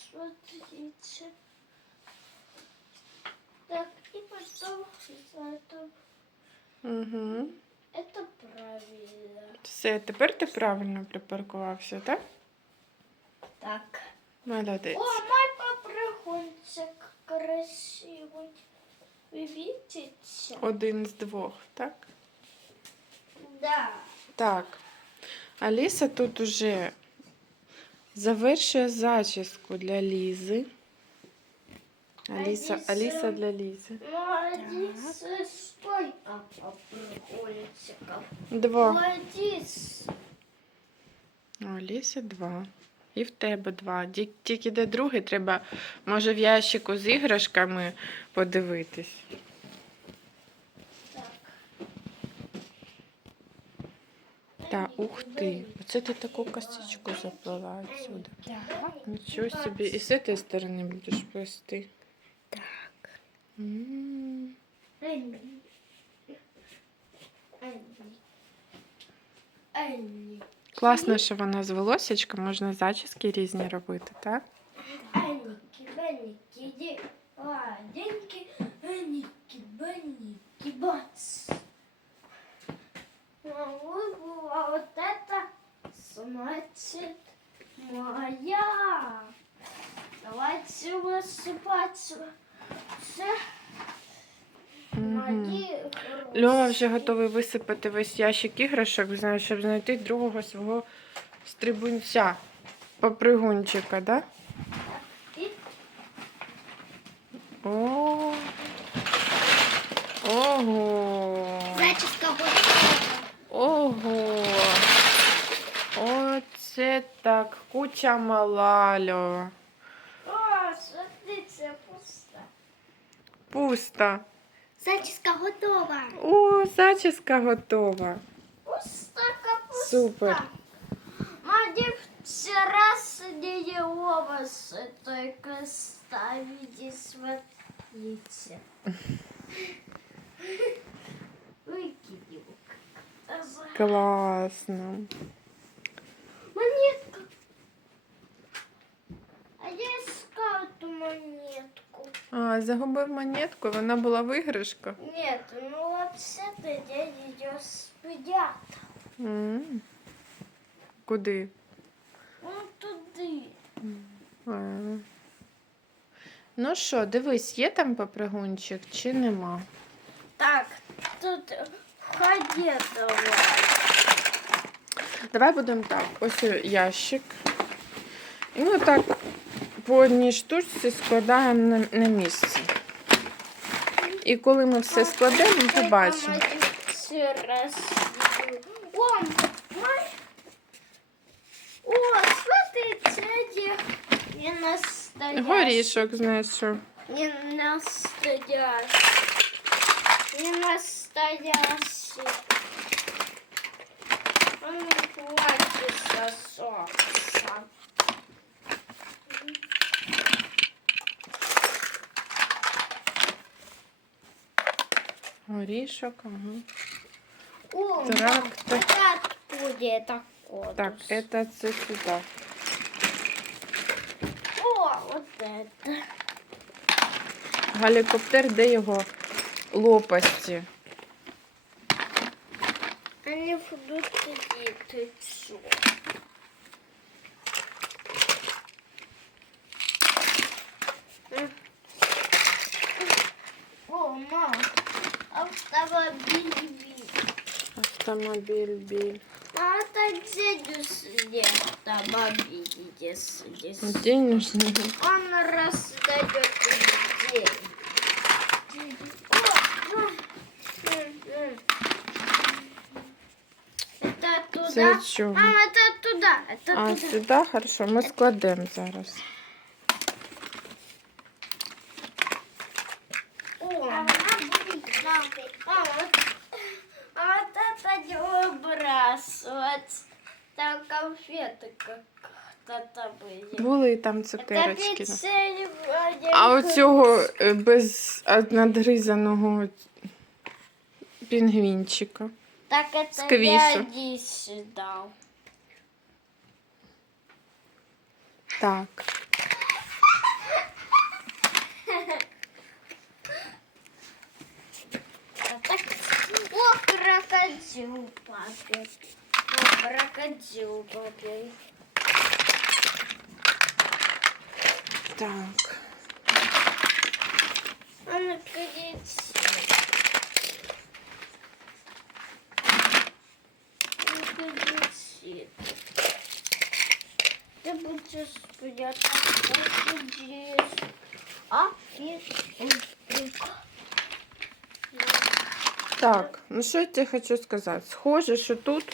смотрите. Так, и потом это, Угу. это правильно. Все, тепер ти правильно припаркувався, так? Так. Молодець. О, мой попрыгунчик красивый. Вы видите? Один з двох, так? Да. Так. Аліса тут уже завершує зачіску для Лізи. Аліса, Аліса. Аліса для Лізи. Молодец. Сколько попрыгунчиков? Два. Молодец. У Аліси два. І в тебе два. Тільки де другий треба, може, в ящику з іграшками подивитись. Так. Та ух ти. Оце ти таку косичку заплела отсюди. Нічого собі. І з цієї сторони будеш плести. Так. М. Энни. Энни. Энни. Класно, що вона з волосечка, можна зачіски різні робити, так? Энники, Бенники, иди. Ладеньки, все Мгм. мои Льова вже готовий висипати весь ящик іграшок, щоб знайти другого свого стрибунця, попригунчика, да? О. Ого. заческа Ого. Оце так, куча малальо. О, смотрите, пусто. Пусто. Заческа готова. О, зачіска готова. Пусто, капуста. Супер. Мадик вчера сидели оба с этой ставите, смотрите. Выкинем. Загубив монетку, вона була в іграшках. Нет, ну вообще-то я ее спрятал. М. Куди? Ну туди. А. Ну що, дивись, є там попригунчик чи нема? Так, тут ходи давай. Давай будемо так. Ось ящик. І ми так по одній штучці складаємо на, на місце. І коли ми все складемо, побачимо. О. О, смотрите, где не настоящий. Горішок, знайшов. Не настоящий. Не настоящий. Он не хватит Горішок, ага. О, Трактор. это откуда это кодус? Так, це це сюди. О, вот это. Гелікоптер, де його лопасті? Они будут сидеть, ты чё? Автомобиль. Денежний. Он раздает деньги. Это туда. Це чого? Мам, это туда. Это А, туда. сюди, хорошо, ми складемо зараз. Там конфети там є. Були там цукерочки. А оцього е, без надрізаного пінгвінчика. Так це Сквісу. я діше дав. Так. О, крокодил папе. Крокодил папе. Так. А наконец. Наконец. Ты будешь крокодил. А. Так, ну що я тебе хочу сказати? Схоже, що тут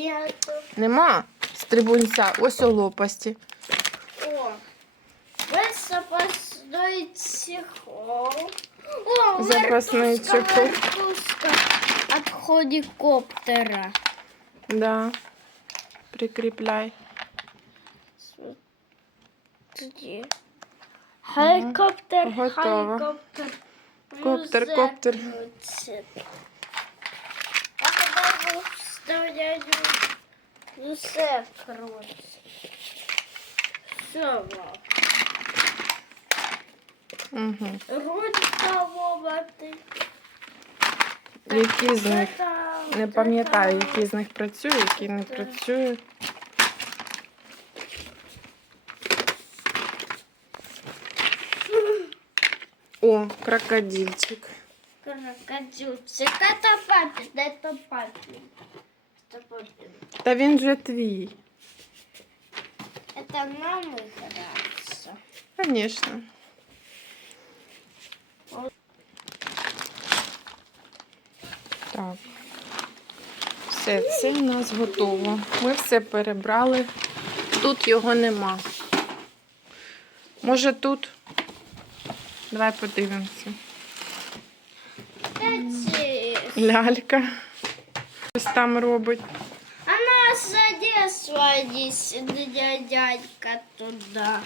Нету. нема стрибунця, ось у лопасті. О, это запасной чехол. О, вертушка, чехол. От хеликоптера. Да. Прикріпляй. Смотри. Хеликоптер, Готово. хеликоптер. Коптер, коптер. Крутит. А когда его вставляю, все крутится. Все, Угу. Ручка ловати. Які з них? Та-та, Не пам'ятаю, та-та. які з них працює, які не працює. О, крокодильчик. Крокодильчик. Это папин, это папин. Папин. Та він же твій. Это нам играется. Звісно. Так. Все, це у нас готово. Ми все перебрали. Тут його нема. Може тут? Давай подивимося. Лялька. Ось там робить. она занесла здесь дядька туда.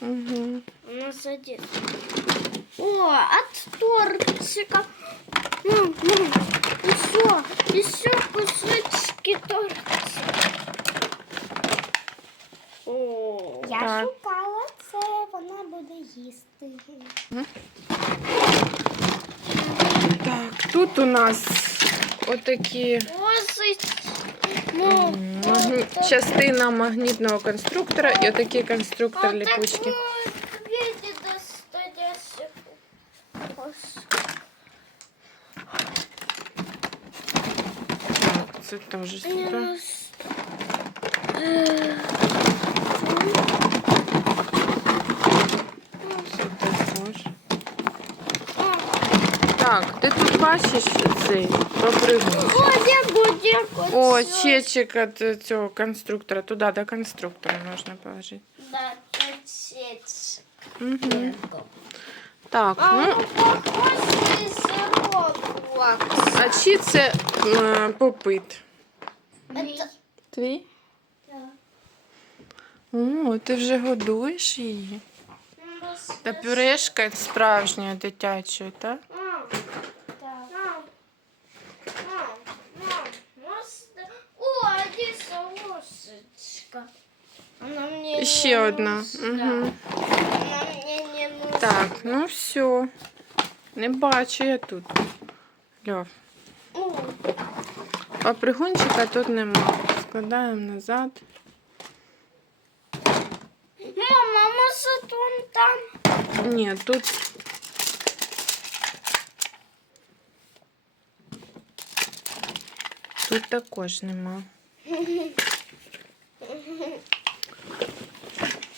Угу. Она занесла. О, от тортика. М, м, Еще, еще кусочки тортика. О, Я Так. шукала це, вона буде їсти. Так, тут у нас отакі Лозить. Ну, магні... частина магнітного конструктора і отакий конструктор а ліпучки. так, ну, види настоящих. Так, це теж сюди. Так, ти тут бачиш цей попригун. О, дякую, дякую. О, чечик від цього конструктора. Туди до конструктора можна положити. Да, це чечек. Угу. Так, А ну, ну, а чи це м, попит? Это... Твій? О, ти вже годуєш її. Та пюрешка справжньої дитячої, так? Мам, Так. мам, мам, О, Алиса, ложечка. Она мне не Ще одна. нужна. Угу. Не нужна. Так, ну все. Не бачу я тут. Льов. О, А пригунчика тут нема. Складаємо назад. Мама, может он там? Ні, тут. Тут також нема.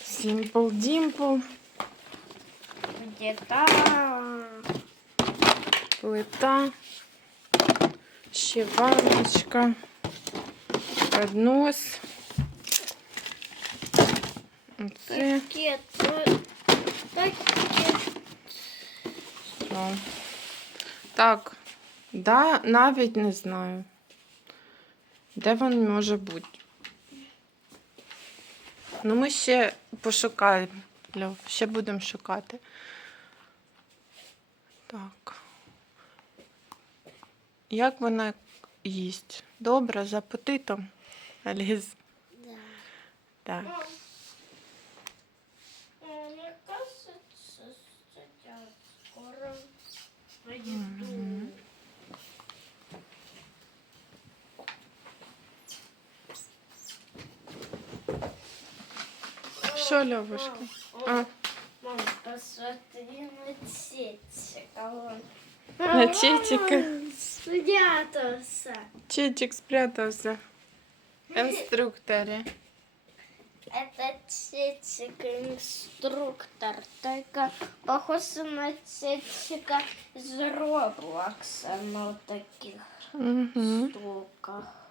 Simple Dimple, Где-то. плита, ще ванночка, поднос. Оце. Пакет. Так, да, навіть не знаю. Де він може бути? Ну, ми ще пошукаємо. Ще будемо шукати. Так. Як вона їсть? Добре, з апетитом? Аліз? Да. Так. Що, Льовушка? А, Мам, посмотри на вон. На Чичика? Спрятался. Чичик спрятався. в Інструкторі. Это цицик инструктор, только похож на цицика из Роблокса, но таких Угу. штуках.